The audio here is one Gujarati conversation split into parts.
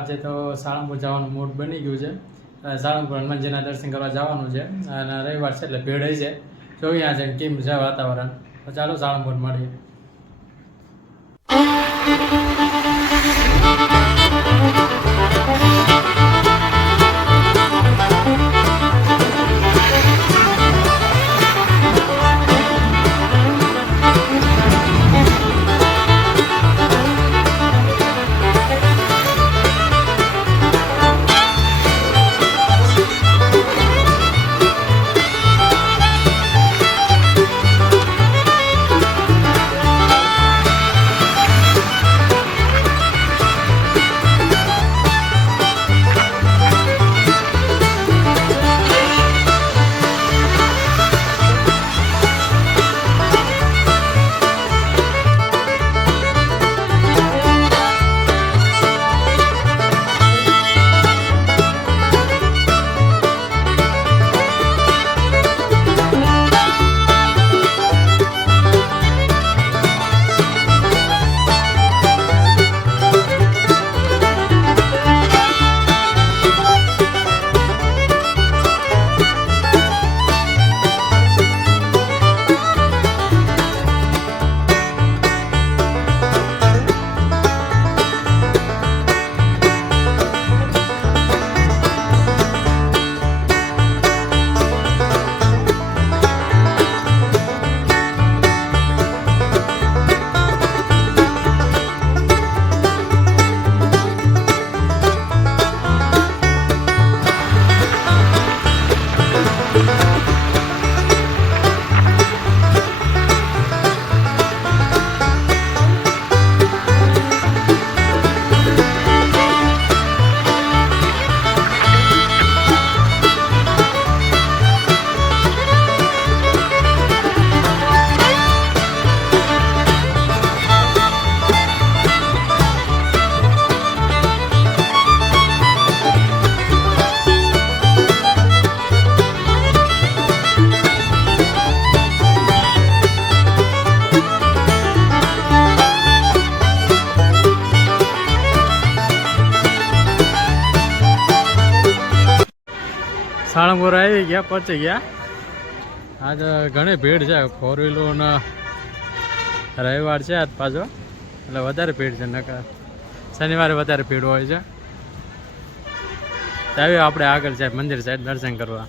આજે તો સાળંગપુર જવાનું મૂડ બની ગયું છે. સાળંગપુર હનુમાનજીના દર્શન કરવા જવાનું છે અને રવિવાર છે એટલે ભીડ છે. જોઈએ આજે કેમ છે વાતાવરણ. તો ચાલો સાળંગપુર મળીએ. સાળંગપુર આવી ગયા, પહોંચી ગયા. આજ ઘણી ભીડ છે. 4 વ્હીલર રવિવાર છે આજ પાછો એટલે વધારે ભીડ છે. નકર શનિવારે વધારે ભીડ હોય છે. આવ્યો આપણે આગળ સાહેબ મંદિર સાહેબ દર્શન કરવા.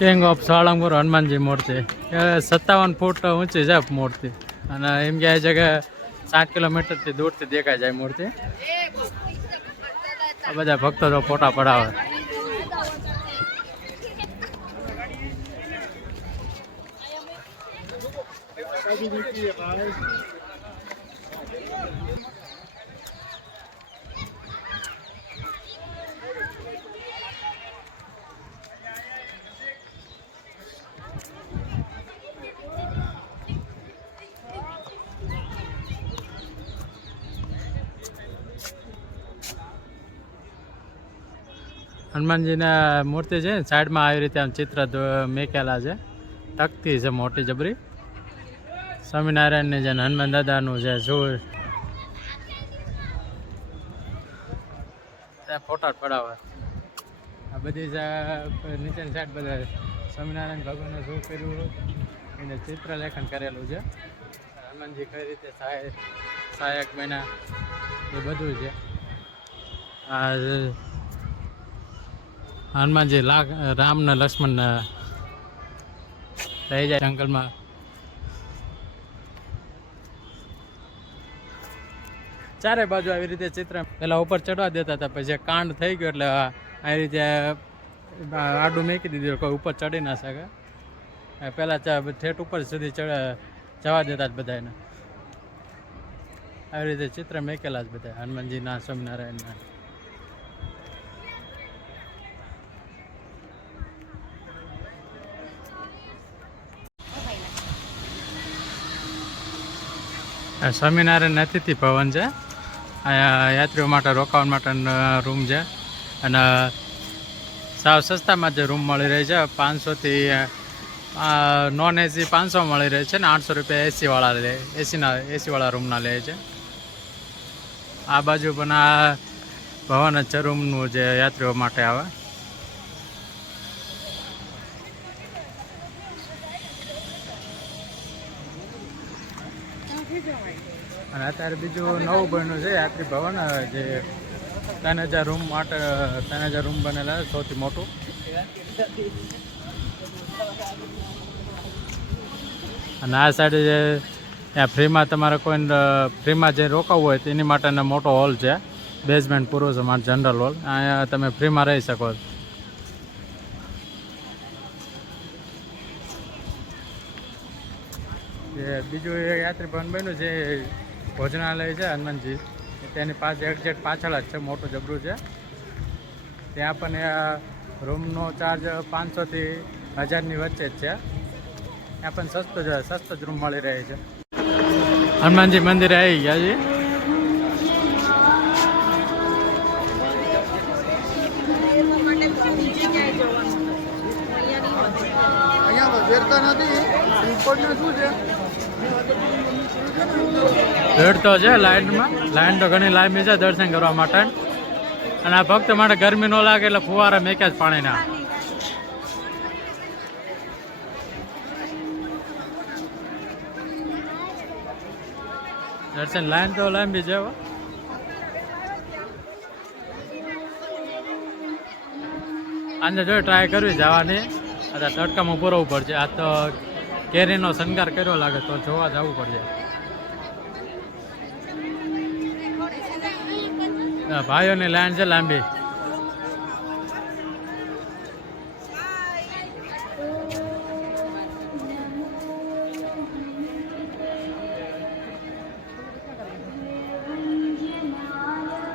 કિંગ ઓફ સાળંગપુર હનુમાનજી મૂર્તિ 57 ફૂટ ઊંચી છે મૂર્તિ. અને એમ કહે છે કે 7 કિલોમીટરથી દૂરથી દેખાય જાય મૂર્તિ. આ બધા ભક્તો તો ફોટા પડાવે. હનુમાનજીના મૂર્તિ છે ને સાઈડમાં આવી રીતે આમ ચિત્ર મેકેલા છે. તકતી છે મોટી જબરી. સ્વામિનારાયણની છે ને હનુમાન દાદાનું છે. શું ત્યાં ફોટા પડાવે. આ બધી નીચેની સાઈડ બધા સ્વામિનારાયણ ભગવાને શું કર્યું એને ચિત્રલેખન કરેલું છે. હનુમાનજી કઈ રીતે સહાયક બન્યા એ બધું છે. આ હનુમાનજી રામ ને લક્ષ્મણ લઈ જાય જંગલમાં. ચારે બાજુ આવી રીતે ચિત્ર પેલા ઉપર ચડવા દેતા હતા, પછી કાંડ થઈ ગયો એટલે આવી રીતે આડું મેકી દીધું. કોઈ ઉપર ચડી ના શકે. પેલા ઠેઠ ઉપર સુધી જવા દેતા જ બધાને. આવી રીતે ચિત્ર મેકેલા જ બધા હનુમાનજીના સ્વામિનારાયણના. આ સ્વામિનારાયણ અતિથિ ભવન છે. અહીંયા યાત્રીઓ માટે રોકાવા માટેનો રૂમ છે અને સાવ સસ્તામાં જે રૂમ મળી રહે છે. 500થી નોન એસી 500 મળી રહે છે ને 800 રૂપિયા એસીવાળા લે, એસીવાળા રૂમના લે છે. આ બાજુ પણ આ ભવન જ છે રૂમનું જે યાત્રીઓ માટે આવે. અને અત્યારે બીજું નવું બન્યું છે યાત્રી ભવન, જે 3000 રૂમ માટે 3000 રૂમ બનેલા છે, સૌથી મોટું. અને આ સાઈડ જે ત્યાં ફ્રીમાં તમારે કોઈ ફ્રીમાં જે રોકાવું હોય તેની માટેનો મોટો હોલ છે. બેઝમેન્ટ પૂરો છે મારો જનરલ હોલ. અહીંયા તમે ફ્રીમાં રહી શકો. બીજું એ યાત્રી ભવન બન્યું છે ભોજનાલય છે હનુમાનજી, તેની પાસે એક્ઝેક્ટ પાછળ જ છે, મોટું જબરું છે. ત્યાં પણ રૂમનો ચાર્જ 500થી 1000ની વચ્ચે જ છે. ત્યાં પણ સસ્તો જ રૂમ મળી રહે છે. હનુમાનજી મંદિરે આવી ગયા છે. ભીડ તો છે લાઈન તો ઘણી લાંબી છે દર્શન કરવા માટે. અને આ ભક્ત માટે ગરમી ન લાગે એટલે ફુવારા મેક્યા જ પાણીના. દર્શન લાઈન તો લાંબી છે. આજે જો ટ્રાય કરવી જવાની, અત્યારે તડકામાં પૂરવું પડશે. આ તો કેરીનો શણગાર કર્યો લાગે તો જોવા જવું પડશે. ભાઈઓની લાઈન છે લાંબી.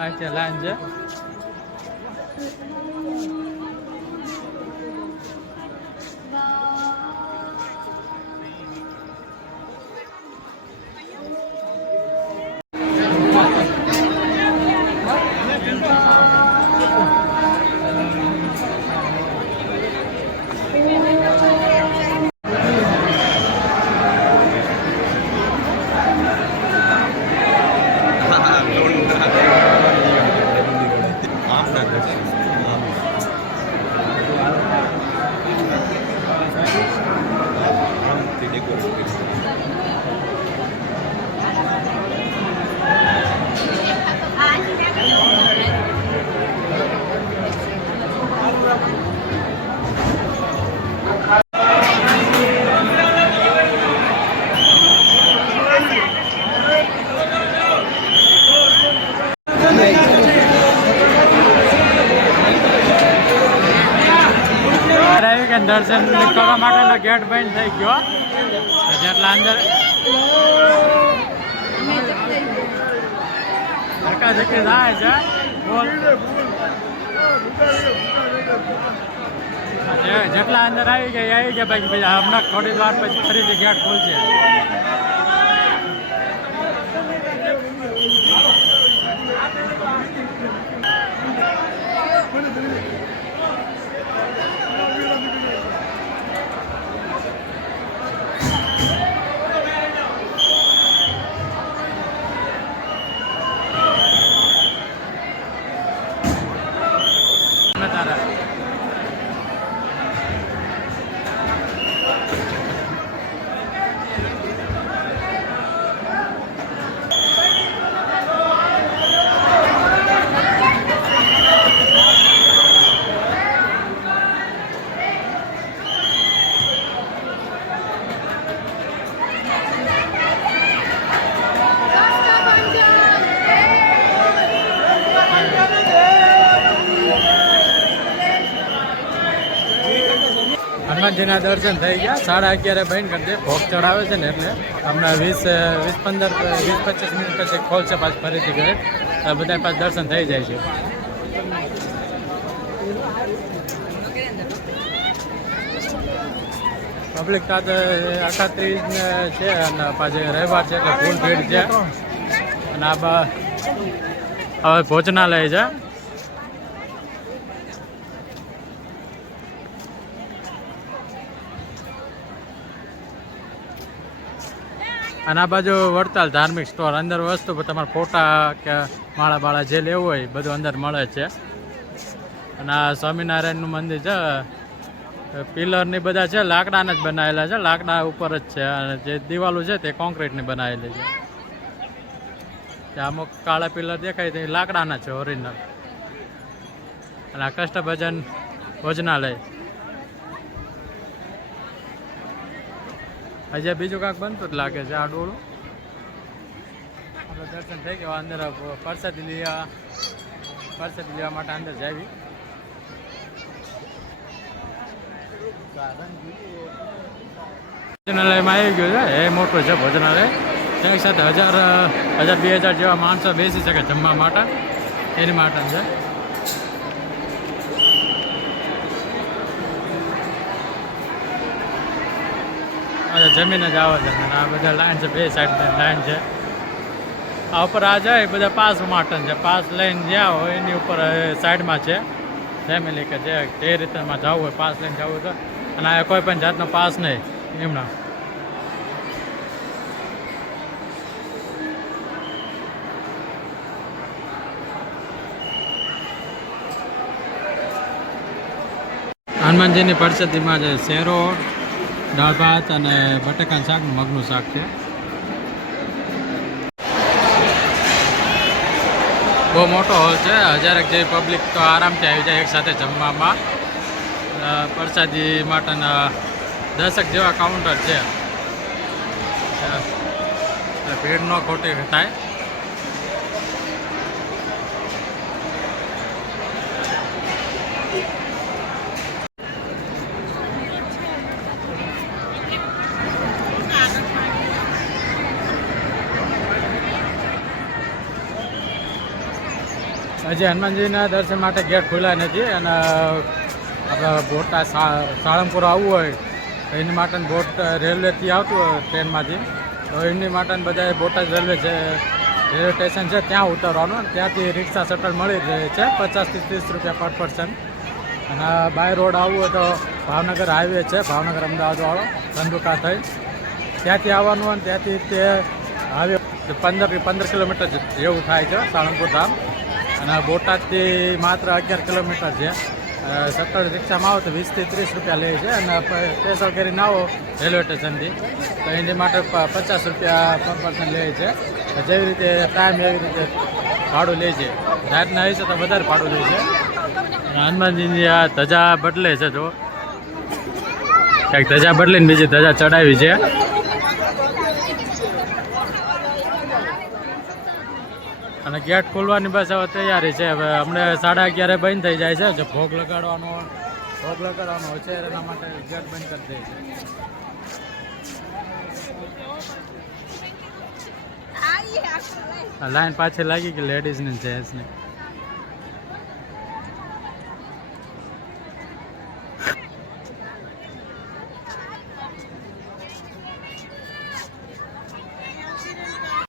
આ ત્યાં લાઈન છે. દર્શન કરવા માટેનો ગેટ બંધ થઈ ગયો. જેટલા અંદર ધક્કાધક્કી થાય છે. જેટલા અંદર આવી ગયા બાકી હમણાં થોડી વાર પછી ફરીથી ગેટ ખુલશે. હનુમાનજીના દર્શન થઈ ગયા. 11:30 બંધ કરી દે, ભોગ ચડાવે છે ને એટલે હમણાં 20-25 મિનિટ પછી ખોલશે પાછું ફરીથી ઘરે. બધા પાછું દર્શન થઈ જાય છે. પબ્લિક તાતે 38 છે અને પાછી રવિવાર છે એટલે ફૂલ ભીડ છે. અને આ હવે ભોજનાલય છે. અને આ બાજુ વડતાલ ધાર્મિક સ્ટોર, અંદર વસ્તુ તમારા ફોટા કે માળા બાળા જે લેવું હોય બધું અંદર મળે છે. અને આ સ્વામિનારાયણનું મંદિર છે. પિલર ની બધા છે લાકડાના જ બનાવેલા છે, લાકડા ઉપર જ છે. અને જે દિવાલો છે તે કોન્ક્રીટની બનાવેલી છે. ત્યાં અમુક કાળા પિલર દેખાય તે લાકડાના છે ઓરિજિનલ. અને આ કષ્ટભજન ભોજનાલય. હજી બીજું કાંઈક બનતું જ લાગે છે. આ ડોળું આપણે દર્શન થઈ ગયા. અંદર પ્રસાદી લેવા માટે અંદર જાવી. ભોજનાલયમાં આવી ગયું છે. એ મોટું છે ભોજનાલય. એક સાથે 1000-2000 જેવા માણસો બેસી શકે જમવા માટે. એની માટે છે. જમીને જ આવે છે. આ બધા લાઈન છે, બે સાઈડ લાઈન છે. આ ઉપર આ જાય બધા પાસ માટે છે. પાસ લઈને જ્યાં હોય એની ઉપર સાઈડમાં છે ફેમિલી કે જે રીતેમાં જવું હોય પાસ લઈને જવું તો. અને આ કોઈ પણ જાતનો પાસ નહીં એમના. હનુમાનજીની પ્રસાદીમાં જે શેરો, દાળ ભાત અને બટાકાનું શાક, મગનું શાક છે. બહુ મોટો હોલ છે. 1000 જેવી પબ્લિક તો આરામથી આવી જાય એક સાથે જમવામાં. પ્રસાદી માટેના 10 જેવા કાઉન્ટર છે. ભીડ ન ખોટી થાય. હજી હનુમાનજીના દર્શન માટે ગેટ ખુલ્લા નથી. અને આપણે બોટાદ સાળંગપુર આવવું હોય તો એની માટે બોટ રેલવેથી આવતું હોય ટ્રેનમાંથી, તો એમની માટે બધા બોટાદ રેલવે સ્ટેશન છે ત્યાં ઉતરવાનું. ત્યાંથી રિક્ષા શટલ મળી રહે છે 50 થી 30 રૂપિયા પર પર્સન. અને બાય રોડ આવવું હોય તો ભાવનગર હાઈવે છે, ભાવનગર અમદાવાદવાળો ધંધુકા થઈ ત્યાંથી આવવાનું હોય. ત્યાંથી તે હાઈવે 15 કિલોમીટર જેવું થાય છે સાળંગપુર ધામ. અને બોટાદથી માત્ર 11 કિલોમીટર છે. શટલ રિક્ષામાં આવો તો 20 થી 30 રૂપિયા લે છે. અને સ્પેશલ કરીને આવો રેલવે સ્ટેશનથી તો એની માટે 50 રૂપિયા પર પર્સન લે છે. જેવી રીતે ટાઈમ એવી રીતે ભાડું લે છે. રાતના હશે તો વધારે ભાડું લે છે. હનુમાનજીની આ ધજા બદલે છે. જો કંઈક ધજા બદલીને બીજી ધજા ચડાવી છે. અને ગેટ ખોલવાની બસ હવે તૈયારી છે. હવે અમને 11:30 બંધ થઈ જાય છે. ભોગ લગાડવાનો હોય છે એના માટે ગેટ બંધ કરી દે છે. લાઈન પાછી લાગી ગઈ લેડીઝની જેન્ટ્સની.